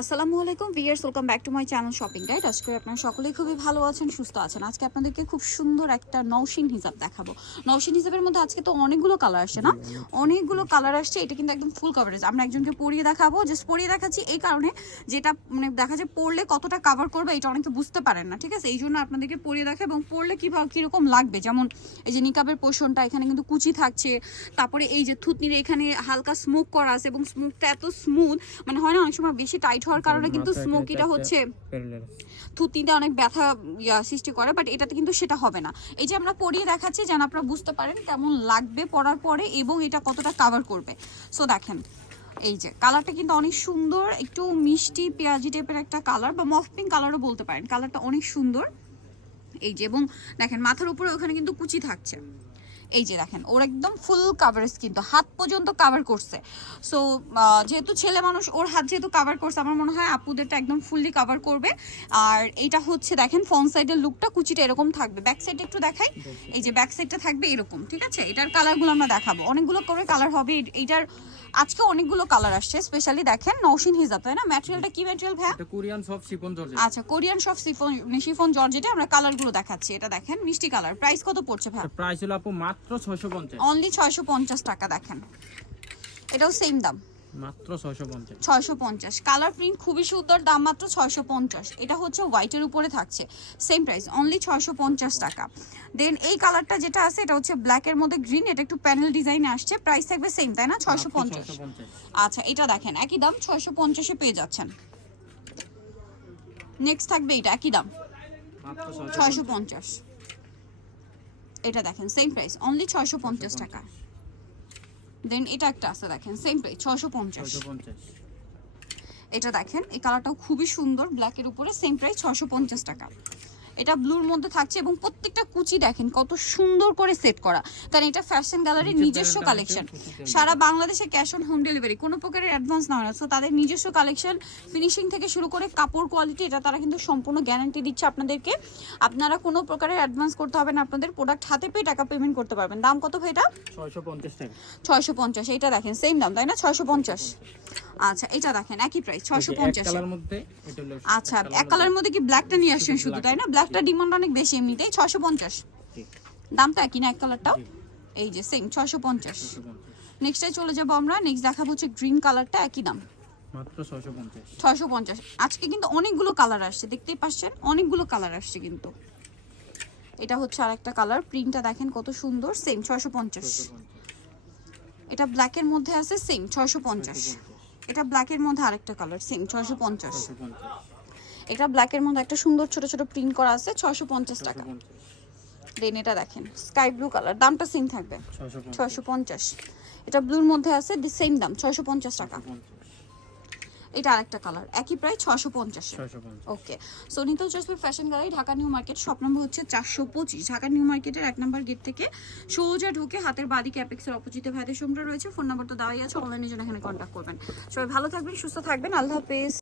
আসসালামু আলাইকুম viewers welcome back to my channel shopping guide. আজকে আপনারা সকলেই খুবই ভালো আছেন, সুস্থ আছেন। আজকে আপনাদেরকে খুব সুন্দর একটা নৌশিন হিসাব দেখাবো। নৌশিন হিসাবের মধ্যে আজকে তো অনেকগুলো কালার আসছে না? অনেকগুলো কালার আসছে, এটা কিন্তু একদম ফুল কভারেজ আমরা একজনকে পরিয়ে দেখাবো জাস্ট পরিয়ে দেখাচ্ছি এই কারণে যেটা মানে দেখা যায় পরলে কতটা কাভার করবে, এটা অনেকে বুঝতে পারেন না, ঠিক আছে? এই জন্য আপনাদেরকে পরিয়ে দেখা এবং পরলে কীভাবে কীরকম লাগবে? যেমন এই যে নিকাবের পোষণটা, এখানে কিন্তু কুচি থাকছে। তারপরে এই যে থুতনির এখানে হালকা স্মোক করা আছে এবং স্মোকটা এত স্মুথ মানে হয় না, অনেক সময় বেশি টাইট হওয়ার কারণে কিন্তু স্মোকিটা হচ্ছে। থুতনিতে অনেক ব্যথা সৃষ্টি করে বাট এটাতে কিন্তু সেটা হবে না। এই যে আমরা পরিয়ে দেখাচ্ছি যেন আপনারা বুঝতে পারেন কেমন লাগবে পরার পরে এবং এটা কতটা কাভার করবে। সো দেখেন এই যে কালারটা কিন্তু অনেক সুন্দর একটু মিষ্টি পেঁয়াজি টাইপের একটা কালার বা মফ পিঙ্ক কালারও বলতে পারেন। কালারটা অনেক সুন্দর। এই যে এবং দেখেন মাথার উপরে ওখানে কিন্তু কুচি থাকছে। এই যে দেখেন ওর একদম ফুল কাভারেজ কিন্তু হাত পর্যন্ত কাভার করছে। সো যেহেতু ছেলে মানুষ ওর হাত যেহেতু কাভার করছে আমার মনে হয় আপুদেরটা একদম ফুললি কাভার করবে। আর এইটা হচ্ছে দেখেন ফ্রন্ট সাইডের লুকটা কুচিটা এরকম থাকবে। ব্যাক সাইডে একটু দেখাই। এই যে ব্যাক সাইডটা থাকবে এরকম ঠিক আছে? এটার কালারগুলো আমরা দেখাবো। অনেকগুলো করে কালার হবে। এইটার আজকে অনেকগুলো কালার আসছে স্পেশালি দেখেন নৌশিন হিসাব তাই না? ম্যাটেরিয়ালটা কি ম্যাটেরিয়াল এটা কোরিয়ান সব শিপন জর্জেট। আচ্ছা কোরিয়ান সব সিফন শিফন জর্জেটে আমরা কালারগুলো দেখাচ্ছি। এটা দেখেন মিষ্টি কালার প্রাইস কত পড়ছে ভাই প্রাইস হলো আপু মাত্র 650 অনলি ছয়শো পঞ্চাশ টাকা দেখেন। এটাও সেম দাম। মাত্র 650 ছয়শো পঞ্চাশ। কালার প্রিন্ট খুবই সুন্দর দাম মাত্র ছয়শো পঞ্চাশ। এটা হচ্ছে হোয়াইটের উপরে থাকছে। সেম প্রাইস অনলি ছয়শো পঞ্চাশ টাকা। দেন এই কালারটা যেটা আছে এটা হচ্ছে ব্ল্যাকের মধ্যে গ্রিন এটা একটু প্যানেল ডিজাইনে আসছে। প্রাইস থাকবে সেম তাই না? ছয়শো পঞ্চাশ। 650 আচ্ছা এটা দেখেন একই দাম ছয়শো পঞ্চাশে পেয়ে যাচ্ছেন। নেক্সট থাকবে এটা একই দাম। মাত্র ছয়শো পঞ্চাশ। এটা দেখেন সেম প্রাইস অনলি ছয়শো পঞ্চাশ টাকা। দেন এটা একটা আছে দেখেন সেম প্রাইস ছয়শো পঞ্চাশ। এটা দেখেন এই কালারটাও খুবই সুন্দর ব্ল্যাকের উপরে সেম প্রাইস ছয়শো পঞ্চাশ টাকা। এটা ব্লুর মধ্যে থাকছে এবং প্রত্যেকটা কুচি দেখেন কত সুন্দর করে সেট করা। কারণ এটা ফ্যাশন গ্যালারির নিজস্ব কালেকশন। সারা বাংলাদেশে ক্যাশ অন হোম ডেলিভারি কোনো প্রকারের অ্যাডভান্স না হয় না। সো তাদের নিজস্ব কালেকশন ফিনিশিং থেকে শুরু করে কাপড় কোয়ালিটি এটা তারা কিন্তু সম্পূর্ণ গ্যারান্টি দিচ্ছে আপনাদেরকে। আপনারা কোনো প্রকারের অ্যাডভান্স করতে হবে না আপনাদের প্রোডাক্ট হাতে পেয়ে টাকা পেমেন্ট করতে পারবেন। দাম কত ভাই এটা? 650 টাকা। ছয়শো পঞ্চাশ এটা দেখেন সেম দাম তাই না? ছয়শো পঞ্চাশ। আচ্ছা এটা দেখেন একই প্রাইস ছয়শো পঞ্চাশ। কালার মধ্যে এটা আচ্ছা এক কালারের মধ্যে কি ব্ল্যাকটা নিয়ে আসছেন শুধু তাই না? ব্ল্যাকটা ডিমান্ড অনেক বেশি এমনিতেই ছয়শো পঞ্চাশ দামটা একই না এক কালারটাও এই যে সেম ছয়শো পঞ্চাশ 650 নেক্সটে চলে যাব আমরা নেক্সট দেখাবো হচ্ছে গ্রিন কালারটা একই দাম মাত্র 650 ছয়শো পঞ্চাশ আজকে কিন্তু অনেকগুলো কালার আসছে দেখতেই পাচ্ছেন অনেকগুলো কালার আসছে কিন্তু এটা হচ্ছে আরেকটা কালার প্রিন্টটা দেখেন কত সুন্দর সেম ছয়শো পঞ্চাশ এটা ব্ল্যাকের মধ্যে আছে সেম ছয়শো পঞ্চাশ এটা ব্ল্যাকের মধ্যে আরেকটা কালার সেম ছয়শো পঞ্চাশ 650 এটা ব্ল্যাকের মধ্যে একটা সুন্দর ছোট ছোট প্রিন্ট করা আছে ছয়শো পঞ্চাশ টাকা। 650 দেন এটা দেখেন স্কাই ব্লু কালার দামটা সেম থাকবে। 650 ছয়শো পঞ্চাশ। এটা ব্লুর মধ্যে আছে সেম দাম ছয়শো পঞ্চাশ টাকা। এটা আরেকটা কালার একই প্রায় ছয়শো পঞ্চাশ। 650 ওকে সো নিতল চশমের fashion gallery Dhaka new market shop number হচ্ছে চারশো পঁচিশ। ঢাকা নিউ মার্কেটের এক নম্বর গেট থেকে সোজা ঢুকে হাতের বাদি ক্যাপেক্সের অপোজিটে ভাইদের সোমটা রয়েছে। ফোন নাম্বার তো দেওয়াই আছে অনলাইনের জন্য এখানে কন্ট্যাক্ট করবেন। সবাই ভালো থাকবেন সুস্থ থাকবেন। আল্লাহ হাফেজ।